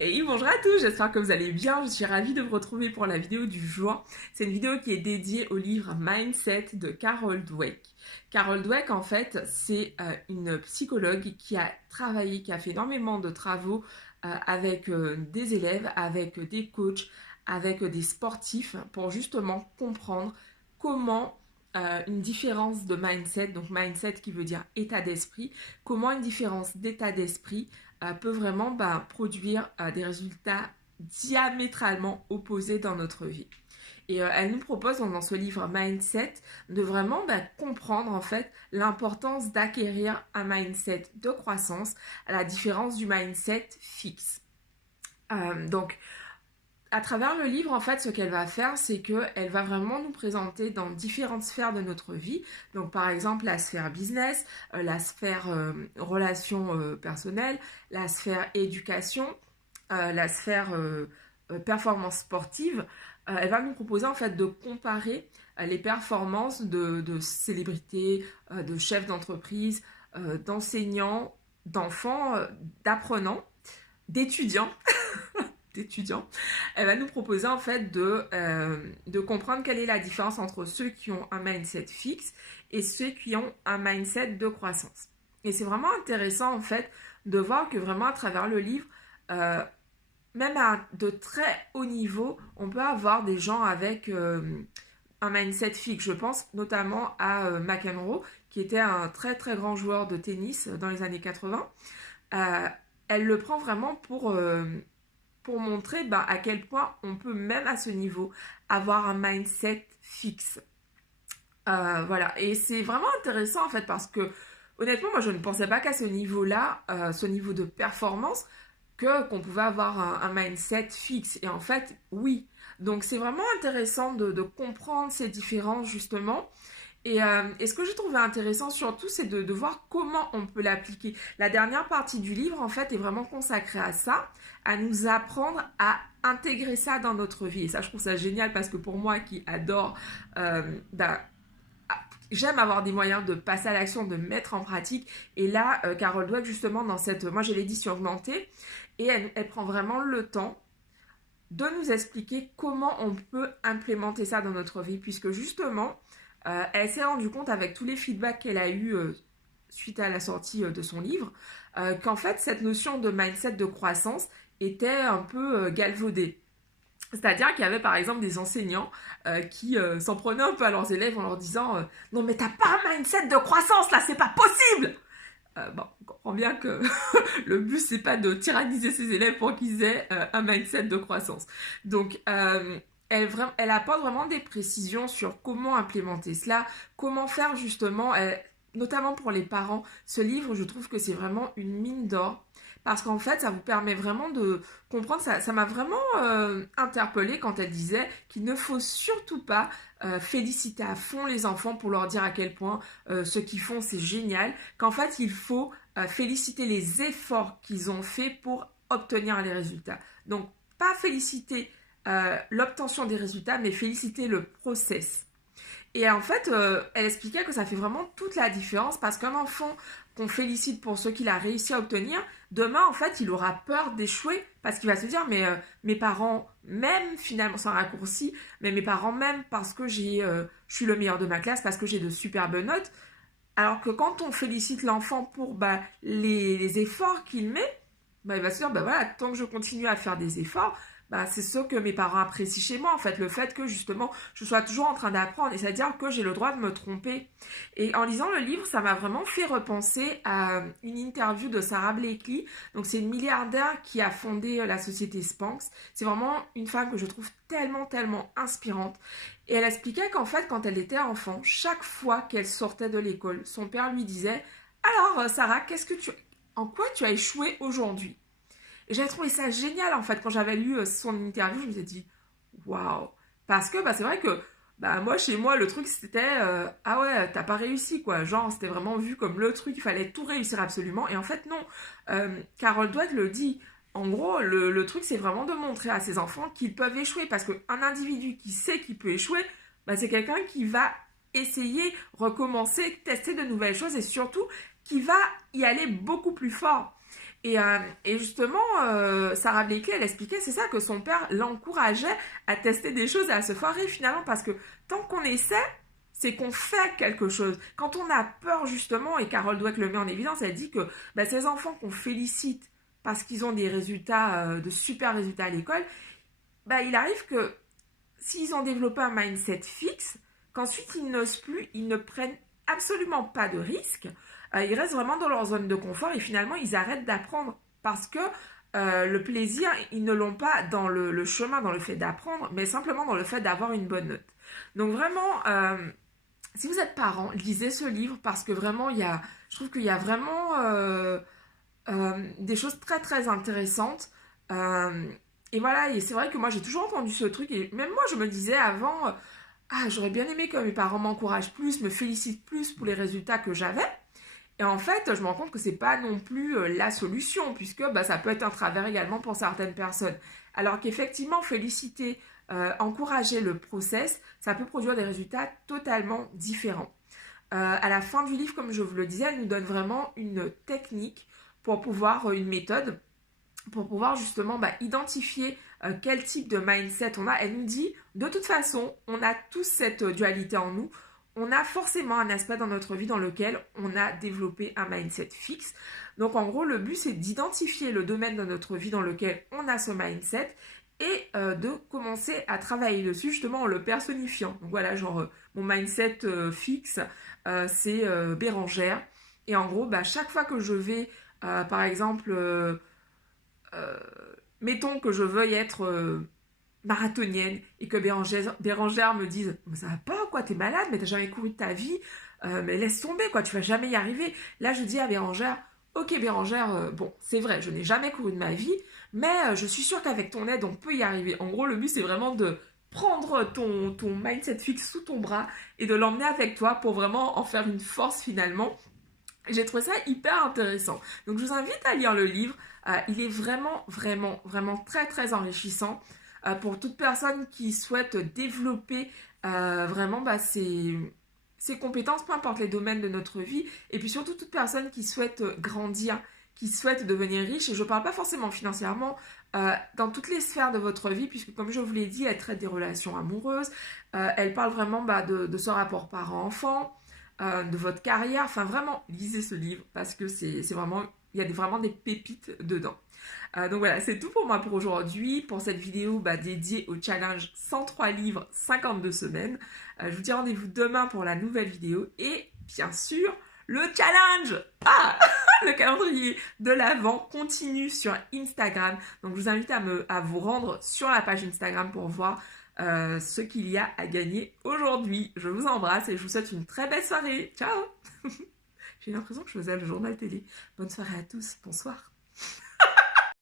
Et bonjour à tous, j'espère que vous allez bien. Je suis ravie de vous retrouver pour la vidéo du jour. C'est une vidéo qui est dédiée au livre Mindset de Carol Dweck. Carol Dweck, en fait, c'est une psychologue qui a travaillé, qui a fait énormément de travaux avec des élèves, avec des coachs, avec des sportifs pour justement comprendre comment une différence de mindset, donc mindset qui veut dire état d'esprit, comment une différence d'état d'esprit peut vraiment produire des résultats diamétralement opposés dans notre vie. Et elle nous propose dans ce livre Mindset de vraiment comprendre en fait l'importance d'acquérir un mindset de croissance à la différence du mindset fixe. Donc à travers le livre, en fait, ce qu'elle va faire, c'est qu'elle va vraiment nous présenter dans différentes sphères de notre vie. Donc, par exemple, la sphère business, la sphère relations personnelles, la sphère éducation, la sphère performance sportive. Elle va nous proposer, en fait, de comparer les performances de célébrités, de chefs d'entreprise, d'enseignants, d'enfants, d'apprenants, d'étudiants. Elle va nous proposer en fait de comprendre quelle est la différence entre ceux qui ont un mindset fixe et ceux qui ont un mindset de croissance. Et c'est vraiment intéressant en fait de voir que vraiment à travers le livre, même à de très haut niveau, on peut avoir des gens avec un mindset fixe. Je pense notamment à McEnroe, qui était un très très grand joueur de tennis dans les années 80. Elle le prend vraiment pour montrer à quel point on peut même à ce niveau avoir un mindset fixe. Voilà, et c'est vraiment intéressant en fait parce que honnêtement moi je ne pensais pas qu'à ce niveau-là, ce niveau de performance, qu'on pouvait avoir un mindset fixe. Et en fait, oui. Donc c'est vraiment intéressant de comprendre ces différences justement. Et ce que j'ai trouvé intéressant surtout, c'est de voir comment on peut l'appliquer. La dernière partie du livre, en fait, est vraiment consacrée à ça, à nous apprendre à intégrer ça dans notre vie. Et ça, je trouve ça génial parce que pour moi qui adore, j'aime avoir des moyens de passer à l'action, de mettre en pratique. Et là, Carol Dweck, justement, dans cette... Moi, j'ai l'édition augmentée et elle prend vraiment le temps de nous expliquer comment on peut implémenter ça dans notre vie. Puisque justement... elle s'est rendue compte avec tous les feedbacks qu'elle a eus suite à la sortie de son livre qu'en fait cette notion de mindset de croissance était un peu galvaudée. C'est-à-dire qu'il y avait par exemple des enseignants qui s'en prenaient un peu à leurs élèves en leur disant non mais t'as pas un mindset de croissance là, c'est pas possible. Bon, on comprend bien que le but c'est pas de tyranniser ses élèves pour qu'ils aient un mindset de croissance. Donc elle apporte vraiment des précisions sur comment implémenter cela, comment faire justement, notamment pour les parents. Ce livre, je trouve que c'est vraiment une mine d'or parce qu'en fait, ça vous permet vraiment de comprendre. Ça m'a vraiment interpellée quand elle disait qu'il ne faut surtout pas féliciter à fond les enfants pour leur dire à quel point ce qu'ils font, c'est génial. Qu'en fait, il faut féliciter les efforts qu'ils ont faits pour obtenir les résultats. Donc, pas féliciter l'obtention des résultats, mais féliciter le process. Et en fait, elle expliquait que ça fait vraiment toute la différence parce qu'un enfant qu'on félicite pour ce qu'il a réussi à obtenir, demain, en fait, il aura peur d'échouer parce qu'il va se dire, mais mes parents m'aiment, finalement, c'est un raccourci, mais mes parents m'aiment parce que je suis le meilleur de ma classe, parce que j'ai de superbes notes. Alors que quand on félicite l'enfant pour les efforts qu'il met, il va se dire, voilà, tant que je continue à faire des efforts, c'est ce que mes parents apprécient chez moi, en fait, le fait que justement je sois toujours en train d'apprendre, et c'est-à-dire que j'ai le droit de me tromper. Et en lisant le livre, ça m'a vraiment fait repenser à une interview de Sarah Blakely. Donc c'est une milliardaire qui a fondé la société Spanx. C'est vraiment une femme que je trouve tellement, tellement inspirante. Et elle expliquait qu'en fait, quand elle était enfant, chaque fois qu'elle sortait de l'école, son père lui disait « Alors Sarah, en quoi tu as échoué aujourd'hui ?» Et j'avais trouvé ça génial en fait quand j'avais lu son interview, je me suis dit waouh, parce que c'est vrai que moi chez moi le truc c'était ah ouais t'as pas réussi quoi, genre c'était vraiment vu comme le truc, il fallait tout réussir absolument et en fait non. Carol Dweck le dit, en gros le truc c'est vraiment de montrer à ses enfants qu'ils peuvent échouer parce qu'un individu qui sait qu'il peut échouer, c'est quelqu'un qui va essayer, recommencer, tester de nouvelles choses et surtout qui va y aller beaucoup plus fort. Et justement, Sarah Blakely, elle expliquait, c'est ça, que son père l'encourageait à tester des choses et à se foirer finalement, parce que tant qu'on essaie, c'est qu'on fait quelque chose. Quand on a peur justement, et Carol Dweck le met en évidence, elle dit que bah, ces enfants qu'on félicite parce qu'ils ont des résultats, de super résultats à l'école, bah, il arrive que s'ils ont développé un mindset fixe, qu'ensuite ils n'osent plus, ils ne prennent absolument pas de risques, ils restent vraiment dans leur zone de confort et finalement ils arrêtent d'apprendre parce que le plaisir, ils ne l'ont pas dans le chemin, dans le fait d'apprendre, mais simplement dans le fait d'avoir une bonne note. Donc vraiment, si vous êtes parent, lisez ce livre parce que vraiment, je trouve qu'il y a vraiment des choses très très intéressantes. Et voilà, et c'est vrai que moi j'ai toujours entendu ce truc, et même moi je me disais avant, ah j'aurais bien aimé que mes parents m'encouragent plus, me félicitent plus pour les résultats que j'avais. Et en fait, je me rends compte que c'est pas non plus la solution, puisque bah, ça peut être un travers également pour certaines personnes. Alors qu'effectivement, féliciter, encourager le process, ça peut produire des résultats totalement différents. À la fin du livre, comme je vous le disais, elle nous donne vraiment une technique pour pouvoir, une méthode, pour pouvoir justement bah, identifier quel type de mindset on a. Elle nous dit, de toute façon, on a tous cette dualité en nous. On a forcément un aspect dans notre vie dans lequel on a développé un mindset fixe. Donc en gros, le but, c'est d'identifier le domaine de notre vie dans lequel on a ce mindset et de commencer à travailler dessus justement en le personnifiant. Donc voilà, genre mon mindset fixe, c'est Bérangère. Et en gros, bah, chaque fois que je vais, par exemple, mettons que je veuille être marathonienne et que Bérangère me dise « ça va pas quoi, t'es malade, mais t'as jamais couru de ta vie, mais laisse tomber quoi, tu vas jamais y arriver ». Là je dis à Bérangère « ok Bérangère, bon c'est vrai, je n'ai jamais couru de ma vie, mais je suis sûre qu'avec ton aide on peut y arriver ». En gros le but c'est vraiment de prendre ton mindset fixe sous ton bras et de l'emmener avec toi pour vraiment en faire une force finalement. J'ai trouvé ça hyper intéressant. Donc je vous invite à lire le livre. Il est vraiment, vraiment, vraiment très, très enrichissant pour toute personne qui souhaite développer vraiment bah, ses compétences, peu importe les domaines de notre vie. Et puis surtout toute personne qui souhaite grandir, qui souhaite devenir riche. Et je ne parle pas forcément financièrement, dans toutes les sphères de votre vie, puisque comme je vous l'ai dit, elle traite des relations amoureuses. Elle parle vraiment bah, de ce rapport parent-enfant. De votre carrière, enfin vraiment lisez ce livre parce que c'est vraiment, il y a vraiment des pépites dedans. Donc voilà, c'est tout pour moi pour aujourd'hui, pour cette vidéo bah, dédiée au challenge 103 livres, 52 semaines. Je vous dis rendez-vous demain pour la nouvelle vidéo et bien sûr le challenge, le calendrier de l'Avent continue sur Instagram. Donc je vous invite à vous rendre sur la page Instagram pour voir ce qu'il y a à gagner aujourd'hui. Je vous embrasse et je vous souhaite une très belle soirée. Ciao. J'ai l'impression que je faisais le journal télé. Bonne soirée à tous. Bonsoir.